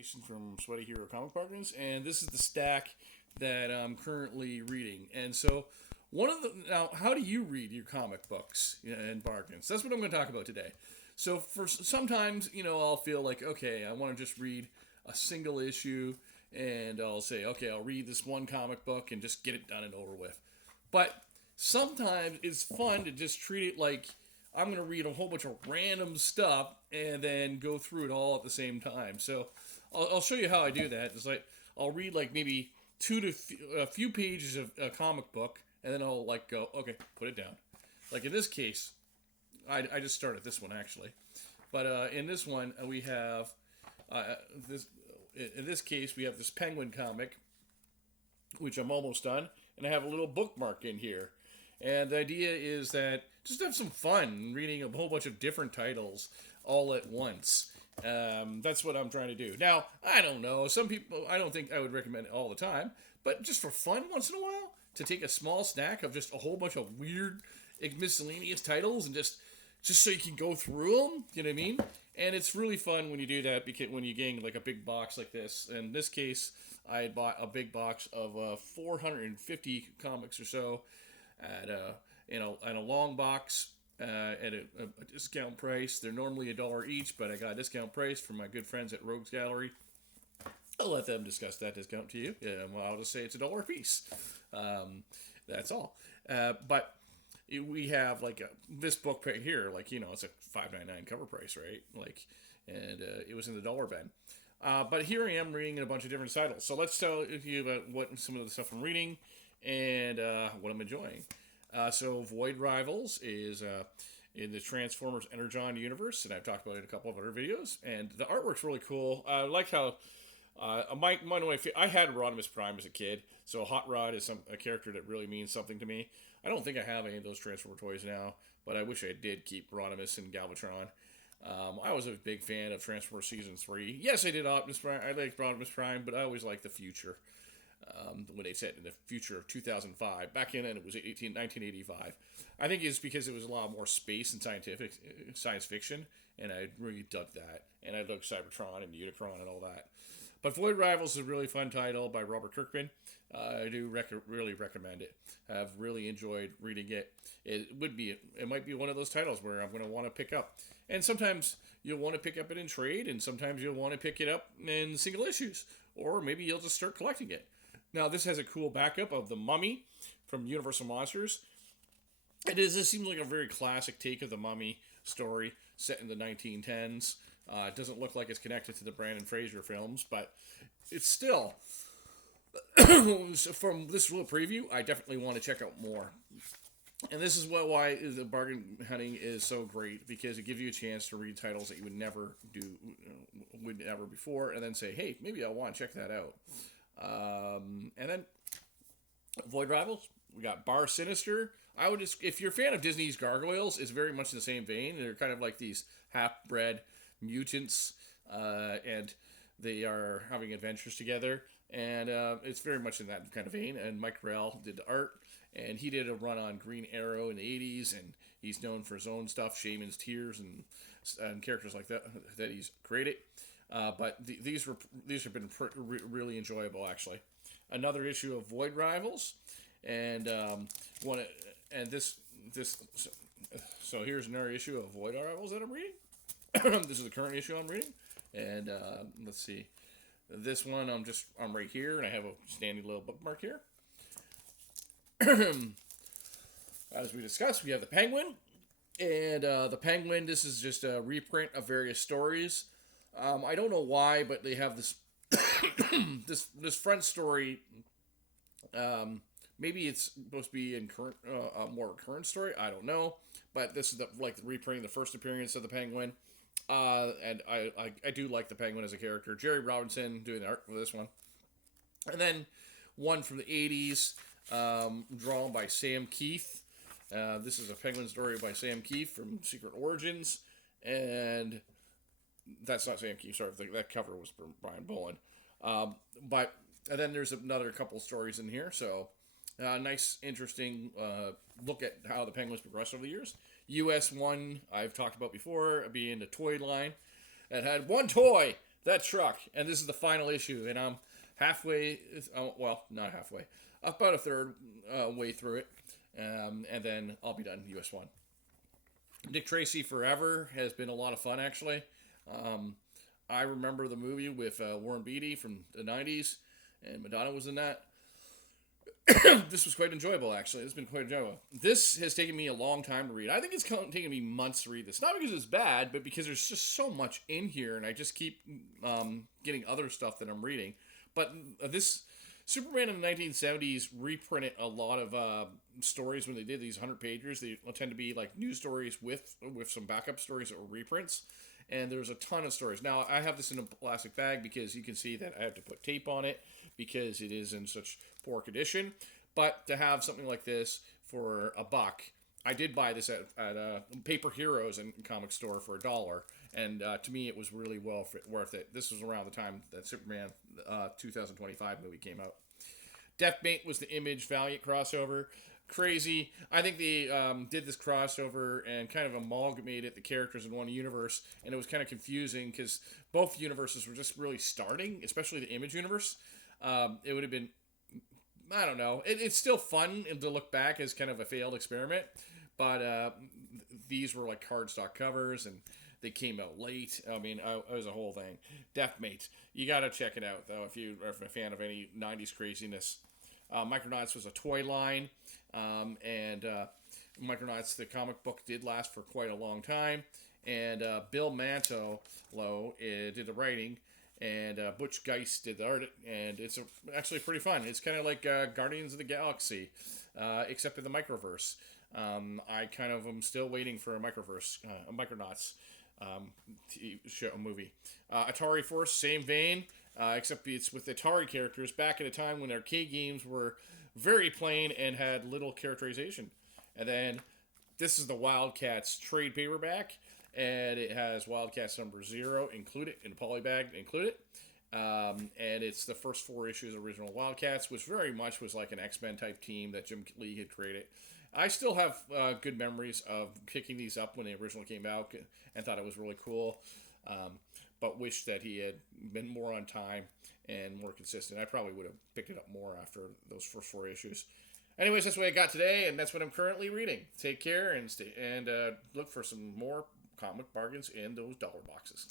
Jason from Sweaty Hero Comic Bargains, and this is the stack that I'm currently reading. And so, how do you read your comic books and bargains? That's what I'm going to talk about today. So, for sometimes, I'll feel like, okay, I want to just read a single issue, and I'll say, okay, I'll read this one comic book and just get it done and over with. But sometimes it's fun to just treat it like I'm going to read a whole bunch of random stuff and then go through it all at the same time. So I'll show you how I do that. It's like I'll read like maybe a few pages of a comic book, and then I'll like go, okay, put it down. Like in this case, I just started this one actually, but in this one we have this. In this case, we have this Penguin comic, which I'm almost done, and I have a little bookmark in here. And the idea is that just have some fun reading a whole bunch of different titles all at once. That's what I'm trying to do. Now, I don't know. Some people, I don't think I would recommend it all the time, but just for fun once in a while, to take a small stack of just a whole bunch of weird miscellaneous titles and just so you can go through them, you know what I mean? And it's really fun when you do that because when you gain like a big box like this. In this case, I bought a big box of 450 comics or so at a long box at a discount price. They're normally $1 each, but I got a discount price from my good friends at Rogues Gallery. I'll let them discuss that discount to you. Yeah, well, I'll just say it's $1 a piece. That's all. But we have like this book right here, like it's a $5.99 cover price, right? Like, and it was in the dollar bin. But here I am reading a bunch of different titles. So let's tell you about what some of the stuff I'm reading and what I'm enjoying. So Void Rivals is in the Transformers Energon universe, and I've talked about it in a couple of other videos. And the artwork's really cool. I like how I had Rodimus Prime as a kid, so Hot Rod is a character that really means something to me. I don't think I have any of those Transformer toys now, but I wish I did keep Rodimus and Galvatron. I was a big fan of Transformers Season 3. Yes, I did Optimus Prime. I liked Rodimus Prime, but I always liked the future. When they said in the future of 2005. Back in, and it was 1985. I think it's because it was a lot more space and science fiction, and I really dug that. And I dug Cybertron and Unicron and all that. But Void Rivals is a really fun title by Robert Kirkman. I do really recommend it. I've really enjoyed reading it. It might be one of those titles where I'm going to want to pick up. And sometimes you'll want to pick up it in trade, and sometimes you'll want to pick it up in single issues. Or maybe you'll just start collecting it. Now, this has a cool backup of The Mummy from Universal Monsters. This seems like a very classic take of the Mummy story set in the 1910s. It doesn't look like it's connected to the Brandon Fraser films, but it's still, from this little preview, I definitely want to check out more. And this is why the bargain hunting is so great, because it gives you a chance to read titles that you would never before, and then say, hey, maybe I want to check that out. And then Void Rivals, we got Bar Sinister. If you're a fan of Disney's Gargoyles, it's very much in the same vein. They're kind of like these half-bred mutants, and they are having adventures together, and it's very much in that kind of vein. And Mike Rell did the art, and he did a run on Green Arrow in the 80s, and he's known for his own stuff, Shaman's Tears, and characters like that he's created. But these have been really enjoyable, actually. Another issue of Void Rivals, and so here's another issue of Void Rivals that I'm reading. This is the current issue I'm reading, and let's see, this one I'm right here, and I have a standing little bookmark here. As we discussed, we have the Penguin, and the Penguin. This is just a reprint of various stories. I don't know why, but they have this this front story. Maybe it's supposed to be in a more current story. I don't know, but this is reprinting the first appearance of the Penguin, and I do like the Penguin as a character. Jerry Robinson doing the art for this one, and then one from the 80s, drawn by Sam Keith. This is a Penguin story by Sam Keith from Secret Origins, and that's not Sam Keith, sorry, that cover was from Brian Bowen. And then there's another couple stories in here, so nice, interesting look at how the Penguins progressed over the years. US 1, I've talked about before, being the toy line that had one toy that truck, and this is the final issue, and I'm halfway. Well, not halfway, about a third way through it, and then I'll be done. US1. Dick Tracy Forever has been a lot of fun, actually. Um, I remember the movie with Warren Beatty from the '90s, and Madonna was in that. This was quite enjoyable, actually. It's been quite enjoyable. This has taken me a long time to read. I think it's taken me months to read this. Not because it's bad, but because there's just so much in here, and I just keep getting other stuff that I'm reading. But this Superman in the 1970s reprinted a lot of stories when they did these 100 pagers. They tend to be like news stories with some backup stories that were reprints. And there's a ton of stories. Now, I have this in a plastic bag because you can see that I have to put tape on it because it is in such poor condition. But to have something like this for $1, I did buy this at Paper Heroes and comic store for $1. And to me, it was really worth it. This was around the time that Superman 2025 movie came out. Deathmate was the Image Valiant crossover. Crazy. I think they did this crossover and kind of amalgamated the characters in one universe, and it was kind of confusing because both universes were just really starting, especially the Image universe. It would have been, I don't know. It's still fun to look back as kind of a failed experiment, but these were like cardstock covers, and they came out late. I mean, it was a whole thing. Deathmate. You got to check it out, though, if you are a fan of any 90s craziness. Micronauts was a toy line, and Micronauts, the comic book, did last for quite a long time. And Bill Mantlo did the writing, and Butch Geist did the art, and it's actually pretty fun. It's kind of like Guardians of the Galaxy, except in the Microverse. I kind of am still waiting for a Micronauts movie. Atari Force, same vein. Except it's with Atari characters back at a time when arcade games were very plain and had little characterization. And then this is the Wildcats trade paperback, and it has Wildcats number 0 included in polybag included. And it's the first 4 issues of original Wildcats, which very much was like an X-Men type team that Jim Lee had created. I still have good memories of picking these up when they originally came out and thought it was really cool. But wish that he had been more on time and more consistent. I probably would have picked it up more after those first 4 issues. Anyways, that's what I got today, and that's what I'm currently reading. Take care and look for some more comic bargains in those dollar boxes.